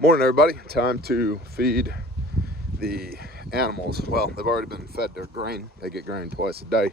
Morning, everybody. Time to feed the animals. Well, they've already been fed their grain. They get grain twice a day.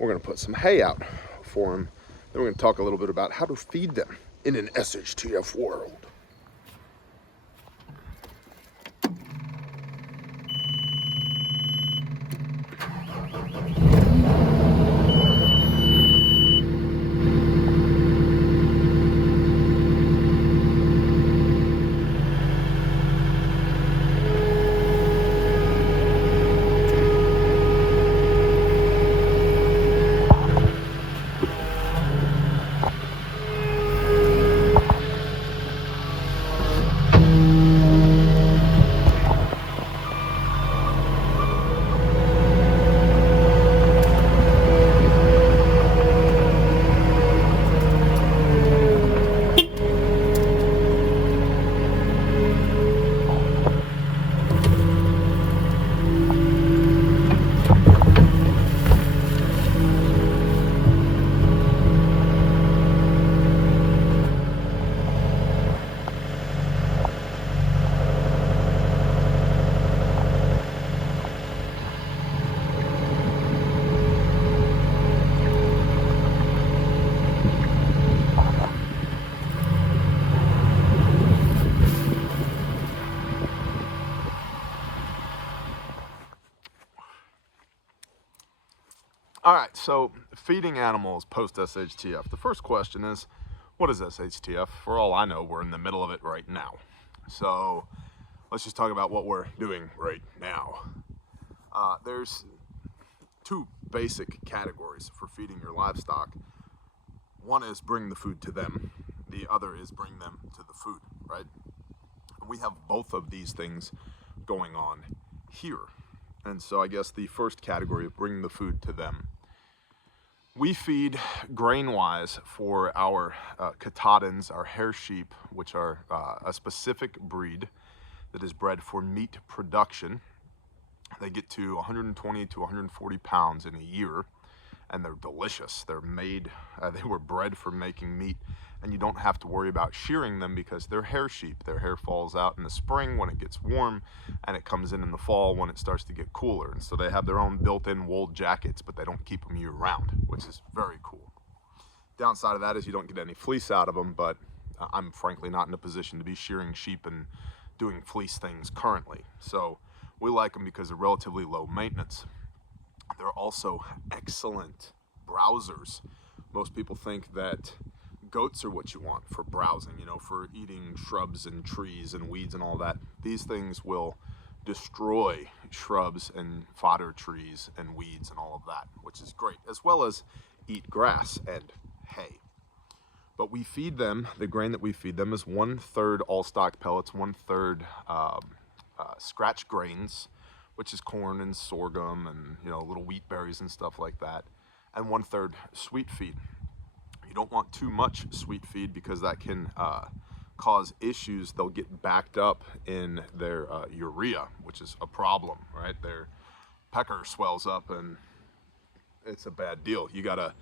We're going to put some hay out for them. Then we're going to talk a little bit about how to feed them in an SHTF world. All right, so feeding animals post-SHTF. The first question is, what is SHTF? For all I know, we're in the middle of it right now. So let's just talk about what we're doing right now. There's two basic categories for feeding your livestock. One is bring the food to them. The other is bring them to the food, right? We have both of these things going on here. And so I guess the first category of bring the food to them. We feed grain-wise for our catodins, our hair sheep, which are a specific breed that is bred for meat production. They get to 120 to 140 pounds in a year, and they're delicious. They're made, they were bred for making meat, and you don't have to worry about shearing them because they're hair sheep. Their hair falls out in the spring when it gets warm, and it comes in the fall when it starts to get cooler. And so they have their own built-in wool jackets, but they don't keep them year-round, which is very cool. Downside of that is you don't get any fleece out of them, but I'm frankly not in a position to be shearing sheep and doing fleece things currently. So we like them because they're relatively low maintenance. They're also excellent browsers. Most people think that goats are what you want for browsing, you know, for eating shrubs and trees and weeds and all that. These things will destroy shrubs and fodder trees and weeds and all of that, which is great, as well as eat grass and hay. But we feed them, the grain that we feed them is 1/3 all stock pellets, 1/3 scratch grains, which is corn and sorghum and, you know, little wheat berries and stuff like that, and 1/3 sweet feed. You don't want too much sweet feed because that can cause issues. They'll get backed up in their urea, which is a problem, right? Their pecker swells up and it's a bad deal. You gotta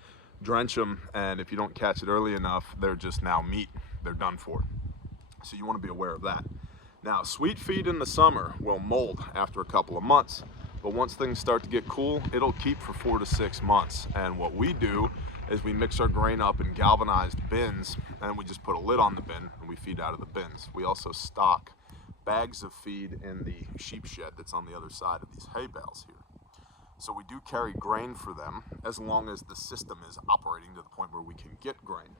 drench them, and if you don't catch it early enough, they're just now meat. They're done for. So you want to be aware of that. Now, sweet feed in the summer will mold after a couple of months, but once things start to get cool, it'll keep for 4 to 6 months. And what we do is we mix our grain up in galvanized bins, and we just put a lid on the bin and we feed out of the bins. We also stock bags of feed in the sheep shed that's on the other side of these hay bales here. So we do carry grain for them as long as the system is operating to the point where we can get grain.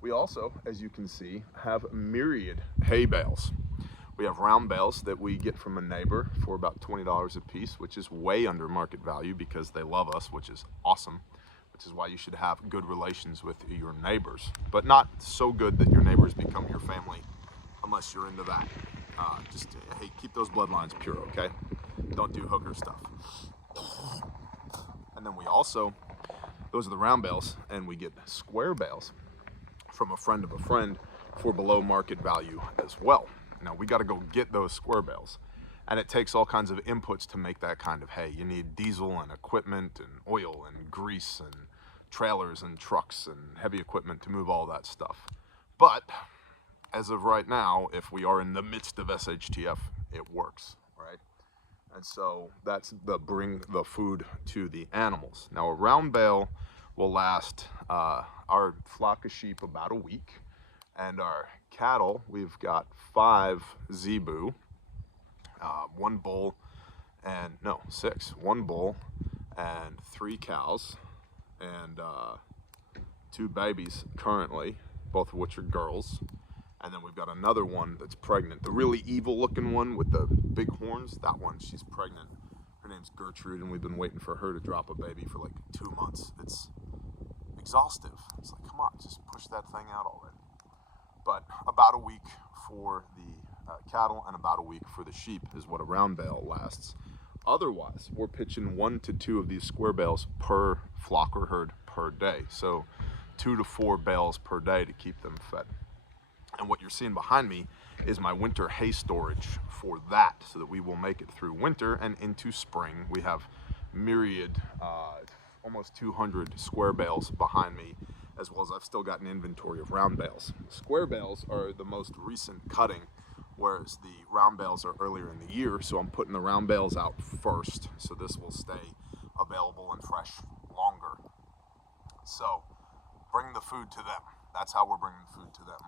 We also, as you can see, have myriad hay bales. We have round bales that we get from a neighbor for about $20 a piece, which is way under market value because they love us, which is awesome, which is why you should have good relations with your neighbors, but not so good that your neighbors become your family unless you're into that. Hey, keep those bloodlines pure, okay? Don't do hooker stuff. And then we also, those are the round bales, and we get square bales from a friend of a friend for below market value as well. Now we got to go get those square bales, and it takes all kinds of inputs to make that kind of hay. You need diesel and equipment and oil and grease and trailers and trucks and heavy equipment to move all that stuff. But as of right now, if we are in the midst of SHTF, it works, right? And so that's the bring the food to the animals. Now a round bale will last our flock of sheep about a week, and our cattle, we've got 5 zebu, 1 bull, and no, 6, 1 bull and 3 cows, and 2 babies currently, both of which are girls. And then we've got another one that's pregnant. The really evil looking one with the big horns, that one, she's pregnant. Her name's Gertrude, and we've been waiting for her to drop a baby for like 2 months. It's exhaustive. It's like, come on, just push that thing out already. But about a week for the cattle and about a week for the sheep is what a round bale lasts. Otherwise, we're pitching 1 to 2 of these square bales per flock or herd per day. So 2 to 4 bales per day to keep them fed. And what you're seeing behind me is my winter hay storage for that, so that we will make it through winter and into spring. We have myriad, almost 200 square bales behind me, as well as I've still got an inventory of round bales. Square bales are the most recent cutting, whereas the round bales are earlier in the year, so I'm putting the round bales out first, so this will stay available and fresh longer. So bring the food to them. That's how we're bringing food to them.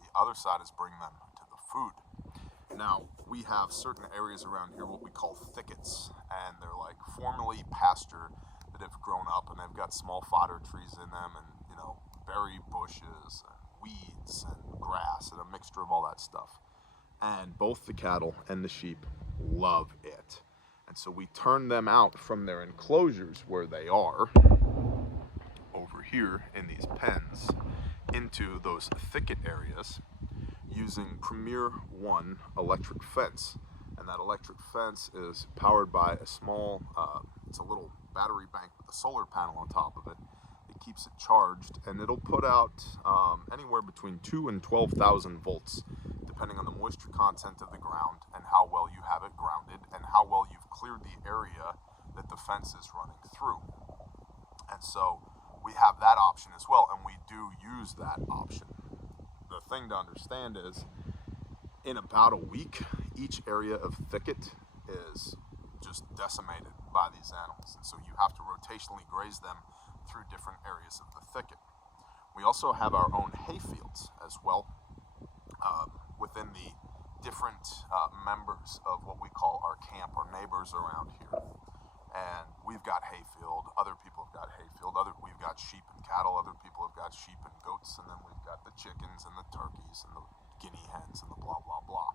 The other side is bring them to the food. Now, we have certain areas around here, what we call thickets, and they're like formerly pasture that have grown up, and they've got small fodder trees in them, and berry bushes and weeds and grass and a mixture of all that stuff. And both the cattle and the sheep love it. And so we turn them out from their enclosures where they are over here in these pens into those thicket areas using Premier 1 electric fence. And that electric fence is powered by a small, it's a little battery bank with a solar panel on top of it. It keeps it charged, and it'll put out anywhere between 2 and 12,000 volts, depending on the moisture content of the ground and how well you have it grounded and how well you've cleared the area that the fence is running through. And so we have that option as well, and we do use that option. The thing to understand is, in about a week, each area of thicket is just decimated by these animals, and so you have to rotationally graze them through different areas of the thicket. We also have our own hay fields as well, within the different members of what we call our camp, or neighbors around here. And we've got hayfield, other people have got hayfield, we've got sheep and cattle, other people have got sheep and goats, and then we've got the chickens and the turkeys and the guinea hens and the blah, blah, blah.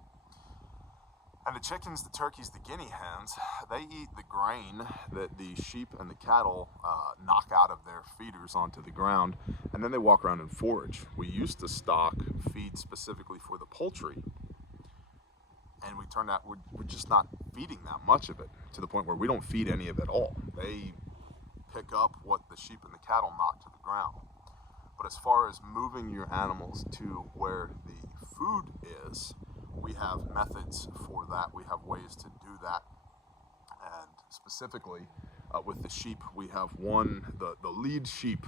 And the chickens, the turkeys, the guinea hens, they eat the grain that the sheep and the cattle knock out of their feeders onto the ground, and then they walk around and forage. We used to stock feed specifically for the poultry, and we turned out we're just not feeding that much of it, to the point where we don't feed any of it at all. They pick up what the sheep and the cattle knock to the ground. But as far as moving your animals to where the food is, we have methods for that. We have ways to do that. And specifically with the sheep, we have the lead sheep.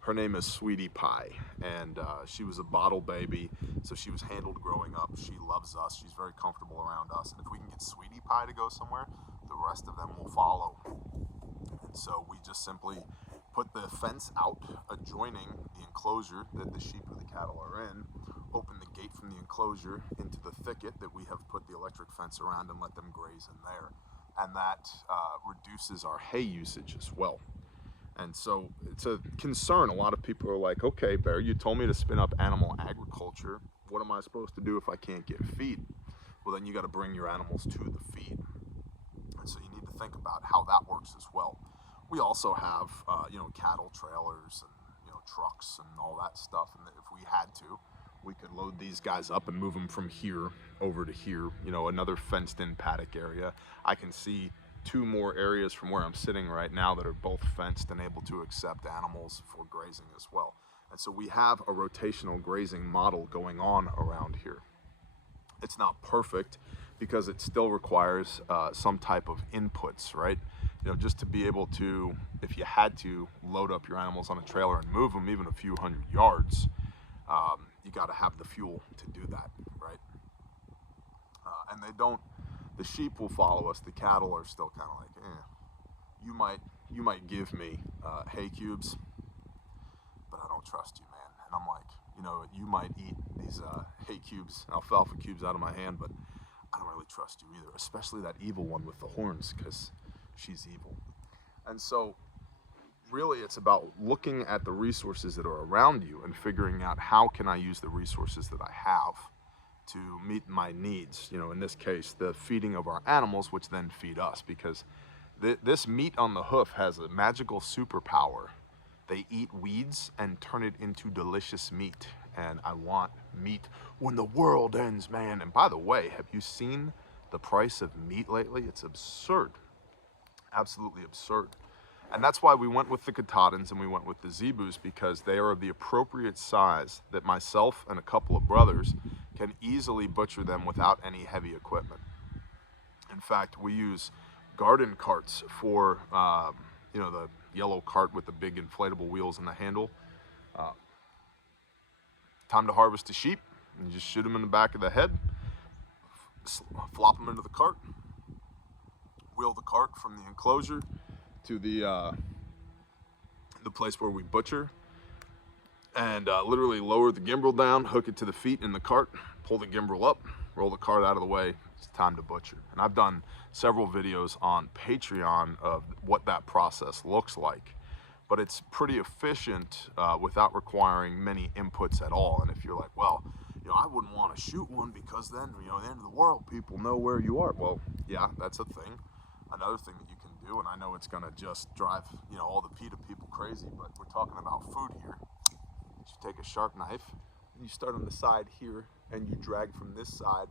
Her name is Sweetie Pie, and she was a bottle baby, so she was handled growing up. She loves us. She's very comfortable around us. And if we can get Sweetie Pie to go somewhere, the rest of them will follow. And so we just simply put the fence out adjoining the enclosure that the sheep or the cattle are in, open the gate from the enclosure into the thicket that we have put the electric fence around, and let them graze in there. And that reduces our hay usage as well. And so it's a concern. A lot of people are like, okay, Bear, you told me to spin up animal agriculture. What am I supposed to do if I can't get feed? Well, then you got to bring your animals to the feed. And so you need to think about how that works as well. We also have, cattle trailers and, trucks and all that stuff. And if we had to, we could load these guys up and move them from here over to here, another fenced in paddock area. I can see 2 more areas from where I'm sitting right now that are both fenced and able to accept animals for grazing as well. And so we have a rotational grazing model going on around here. It's not perfect because it still requires some type of inputs, right? Just to be able to, if you had to load up your animals on a trailer and move them even a few hundred yards, you got to have the fuel to do that, right? And they don't. The sheep will follow us. The cattle are still kind of like, you might give me hay cubes, but I don't trust you, man. And I'm like, you might eat these hay cubes, alfalfa cubes out of my hand, but I don't really trust you either, especially that evil one with the horns, because she's evil. And so really it's about looking at the resources that are around you and figuring out how can I use the resources that I have to meet my needs. In this case, the feeding of our animals, which then feed us, because this meat on the hoof has a magical superpower. They eat weeds and turn it into delicious meat. And I want meat when the world ends, man. And by the way, have you seen the price of meat lately? It's absurd. Absolutely absurd. And that's why we went with the Katahdins and we went with the Zebus, because they are of the appropriate size that myself and a couple of brothers can easily butcher them without any heavy equipment. In fact, we use garden carts for, the yellow cart with the big inflatable wheels and the handle. Time to harvest a sheep, and you just shoot them in the back of the head, flop them into the cart, wheel the cart from the enclosure to the place where we butcher, and literally lower the gimbal down, hook it to the feet in the cart, pull the gimbal up, roll the cart out of the way. It's time to butcher. And I've done several videos on Patreon of what that process looks like, but it's pretty efficient without requiring many inputs at all. And if you're like, well, I wouldn't want to shoot one because then, at the end of the world, people know where you are. Well, yeah, that's a thing. Another thing that you can do, and I know it's going to just drive, all the PETA people crazy, but we're talking about food here. You take a sharp knife, and you start on the side here, and you drag from this side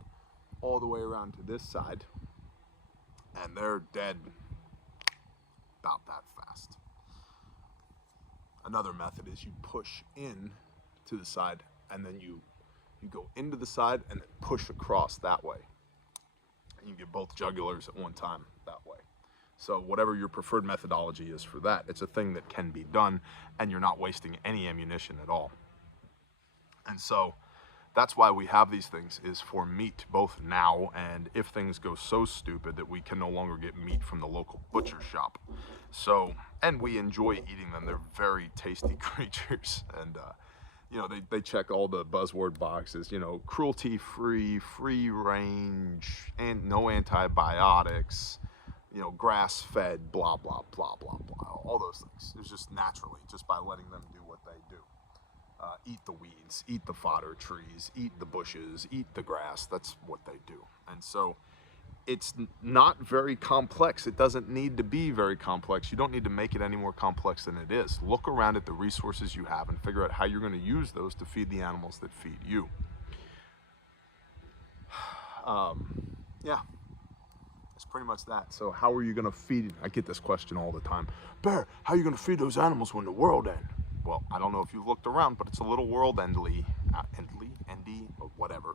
all the way around to this side, and they're dead about that fast. Another method is you push in to the side, and then you go into the side and then push across that way. And you get both jugulars at one time that way. So whatever your preferred methodology is for that, it's a thing that can be done, and you're not wasting any ammunition at all. And so that's why we have these things, is for meat, both now and if things go so stupid that we can no longer get meat from the local butcher shop. So, and we enjoy eating them. They're very tasty creatures. And, they check all the buzzword boxes, cruelty-free, free range, and no antibiotics, grass-fed, blah, blah, blah, blah, blah, all those things. It's just naturally, just by letting them do what they do. Eat the weeds, eat the fodder trees, eat the bushes, eat the grass. That's what they do. And so it's not very complex. It doesn't need to be very complex. You don't need to make it any more complex than it is. Look around at the resources you have and figure out how you're going to use those to feed the animals that feed you. Yeah, it's pretty much that. So how are you going to feed? I get this question all the time. Bear, how are you going to feed those animals when the world ends? Well, I don't know if you've looked around, but it's a little world endy, or whatever.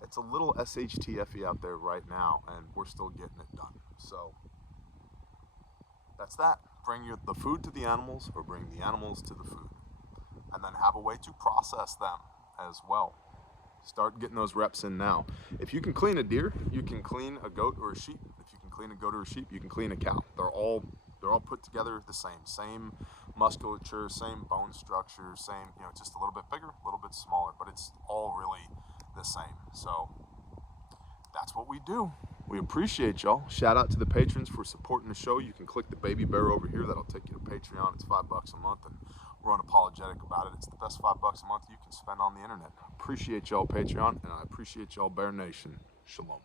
It's a little SHTF out there right now, and we're still getting it done. So that's that. Bring the food to the animals, or bring the animals to the food. And then have a way to process them as well. Start getting those reps in now. If you can clean a deer, you can clean a goat or a sheep. If you can clean a goat or a sheep, you can clean a cow. They're all put together the same musculature, same bone structure, same, just a little bit bigger, a little bit smaller, but it's all really the same. So that's what we do. We appreciate y'all. Shout out to the patrons for supporting the show. You can click the baby bear over here. That'll take you to Patreon. It's $5 a month, and we're unapologetic about it. It's the best $5 a month you can spend on the internet. Appreciate y'all, Patreon, and I appreciate y'all, Bear Nation. Shalom.